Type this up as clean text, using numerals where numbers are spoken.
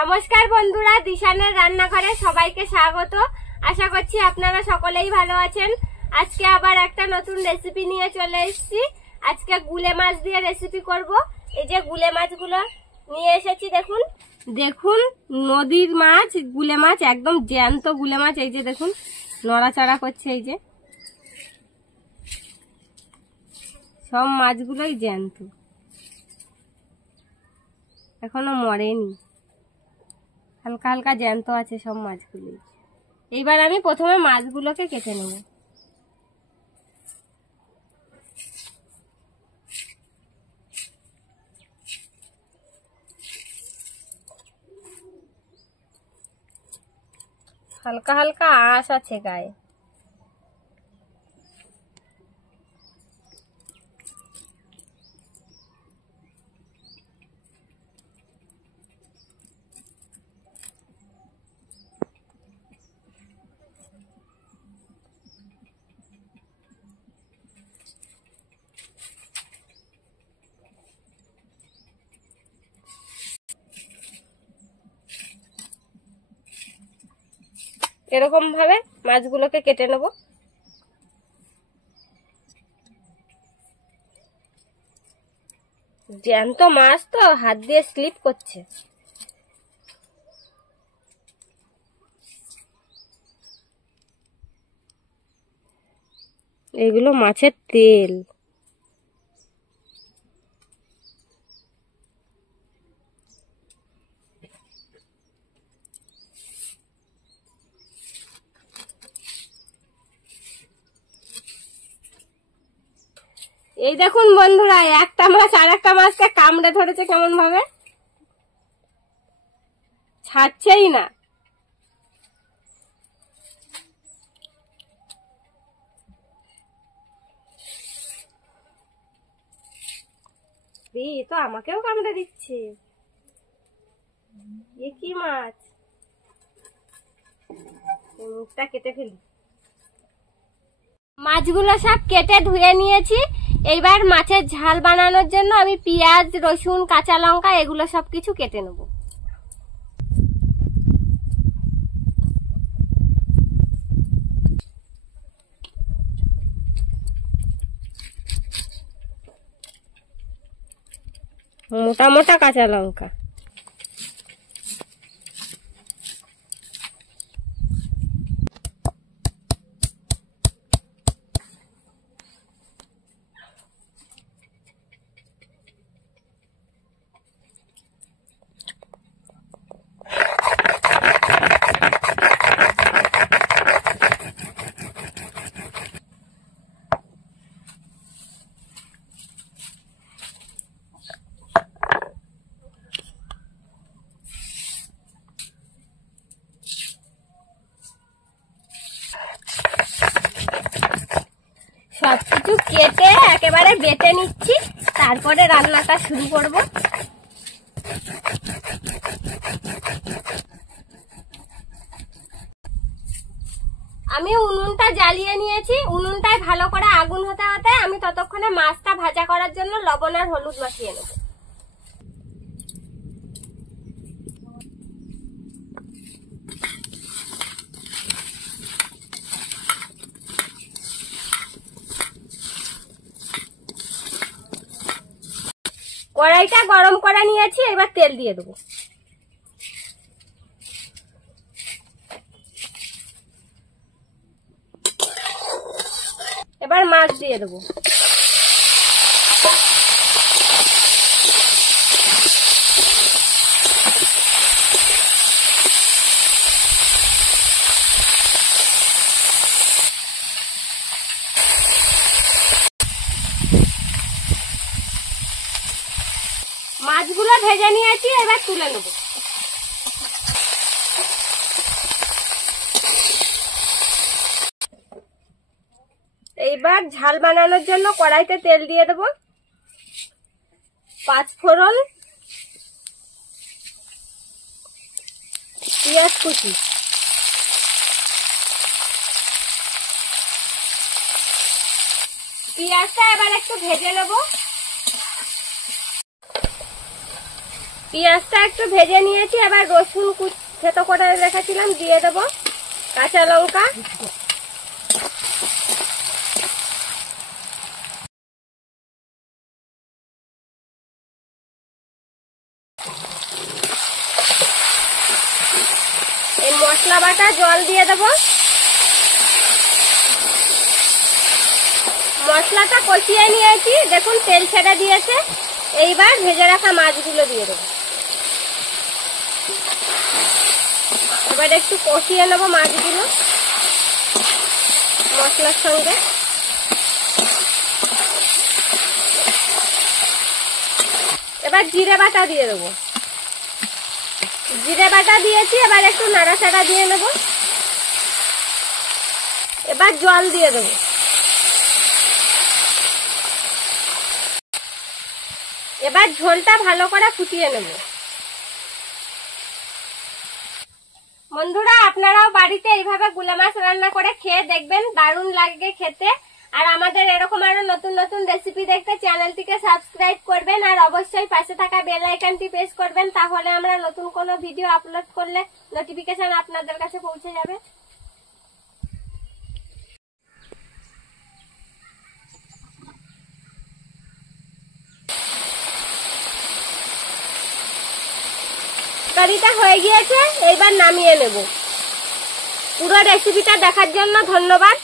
নমস্কার বন্ধুরা, দিশানের রান্নাঘরে সবাইকে স্বাগত। আশা করছি আপনারা সকলেই ভালো আছেন। আজকে আবার একটা নতুন রেসিপি নিয়ে চলে এসেছি। আজকে গুলে মাছ দিয়ে রেসিপি করব। এই যে গুলে মাছগুলো নিয়ে এসেছি, দেখুন দেখুন নদীর মাছ, গুলে মাছ, একদম জ্যান্ত গুলে মাছ। এই যে দেখুন নড়াচড়া করছে, এই যে সব মাছগুলোই জ্যান্ত, এখনো মরেনি, হালকা হালকা জ্যান্ত আছে সব মাছগুলি। এইবার আমি প্রথমে মাছগুলোকে কেটে নেব। হালকা হালকা আঁশ আছে গায়ে। এরকম ভাবে মাছগুলোকে কেটে নেব। জ্যান্ত মাছ তো হাত দিয়ে স্লিপ করছে। এগুলো মাছের তেল। এই দেখুন বন্ধুরা, একটা মাছ আর একটা মাছকে কামড়ে ধরেছে কেমন ভাবে, ছাড়ছেই না। তো আমাকেও কামড়ে দিচ্ছে। এ কি মাছ, মুখটা কেটে ফেলি। মাছগুলো সব কেটে ধুয়ে নিয়েছি। এইবার মাছের ঝাল বানানোর জন্য আমি পেঁয়াজ, রসুন, কাঁচা লঙ্কা এগুলো সব কিছু কেটে নেব। মোটা মোটা কাঁচা লঙ্কা। সবকিছু কেটে একেবারে বেটে নিচ্ছি, তারপরে রান্নাটা শুরু করব। আমি উনুনটা জ্বালিয়ে নিয়েছি। উনুনটায় ভালো করে আগুন হতে হতে আমি ততক্ষণে মাছটা ভাজা করার জন্য লবণ আর হলুদ মাখিয়ে নেব। কড়াইটা গরম করে নিয়েছি, এবার তেল দিয়ে দেবো। এবার মাছ দিয়ে দেবো। মাছগুলো ভেজে নিয়েছি, এবার তুলে নেব। এইবার ঝাল বানানোর জন্য কড়াইতে তেল দিয়ে দেব। 5 ফোড়ন, পেঁয়াজ কুচি, পেঁয়াজটা এবার একটু ভেজে নেব। পেঁয়াজটা একটু ভেজে নিয়েছি, এবার রসুন থেতো করে রেখেছিলাম দিয়ে দেবো, কাঁচা লঙ্কা, এই মশলা বাটা জল দিয়ে দেবো। মশলাটা কষিয়ে নিয়েছি, দেখুন তেল ছেড়ে দিয়েছে। এইবার ভেজে রাখা মাছগুলো দিয়ে দেবো। এবার একটু কষিয়ে নেবো মাছগুলো মশলার সঙ্গে। এবার জিরে বাটা দিয়ে দেবো। জিরে বাটা দিয়েছি, এবার একটু নাড়াচাড়া দিয়ে নেব। এবার জল দিয়ে দেবো। এবার ঝোলটা ভালো করে ফুটিয়ে নেব। বন্ধুরা, আপনারাও বাড়িতে এইভাবে গুলে মাছ রান্না করে খেয়ে দেখবেন, দারুণ লাগবে খেতে। আর আমাদের এরকম আরো নতুন নতুন রেসিপি দেখতে চ্যানেলটিকে সাবস্ক্রাইব করবেন, আর অবশ্যই পাশে থাকা বেল আইকনটি প্রেস করবেন, তাহলে আমরা নতুন কোনো ভিডিও আপলোড করলে নোটিফিকেশন আপনাদের কাছে পৌঁছে যাবে। তরকারিটা হয়ে গিয়েছে, এইবার নামিয়ে নেব। পুরো রেসিপিটা দেখার জন্য ধন্যবাদ।